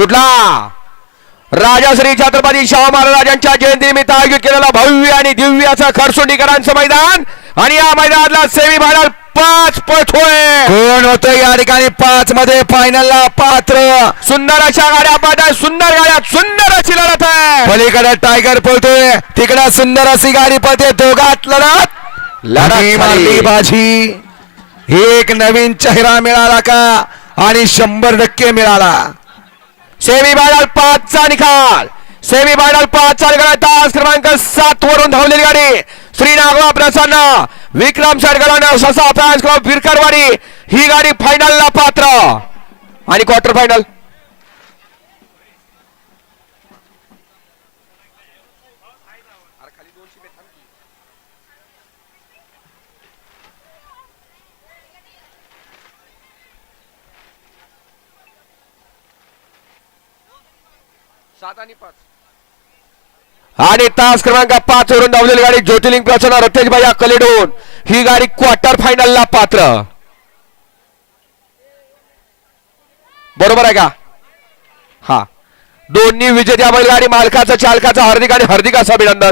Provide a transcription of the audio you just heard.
सुटला राजाश्री छत्रपती शाहू महाराजांच्या जयंतीनिमित्त आयोजित केलेला भव्य आणि दिव्य असं खरसुंडीकरांचं मैदान आणि या मैदानातला सेमी फायनल 5 पळतोय. कोण होतं या ठिकाणी 5 मध्ये फायनलला पात्र? सुंदर अशा गाड्या पाहताय, सुंदर गाड्या, सुंदर अशी लढत आहे. पलीकडे टायगर पळतोय, तिकडे सुंदर अशी गाडी पळते. दोघात लढत मारली बाजी. एक नवीन चेहरा मिळाला का? आणि 100% मिळाला. सेमी फायनल 5 चा निकाल. सेमी फायनल 5 चा निकाल. तास क्रमांक 7 वरून धावलेली गाडी श्री नागवा प्रसन्न विक्रम सरगराने ससा फॅन्स क्लब विरकरवाडी ही गाडी फायनलला पात्र. आणि क्वार्टर फायनल आणि तास क्रमांक 5 वरून धावलेली गाडी ज्योतिर्लिंग प्रसन्न रतेश भैया कलेडोन ही गाडी क्वार्टर फायनलला पात्र. बरोबर आहे का? हा, दोन्ही विजेत्या बैलगाडी मालकाचं चालकाचं हार्दिक आणि हार्दिक असं अभिनंदन.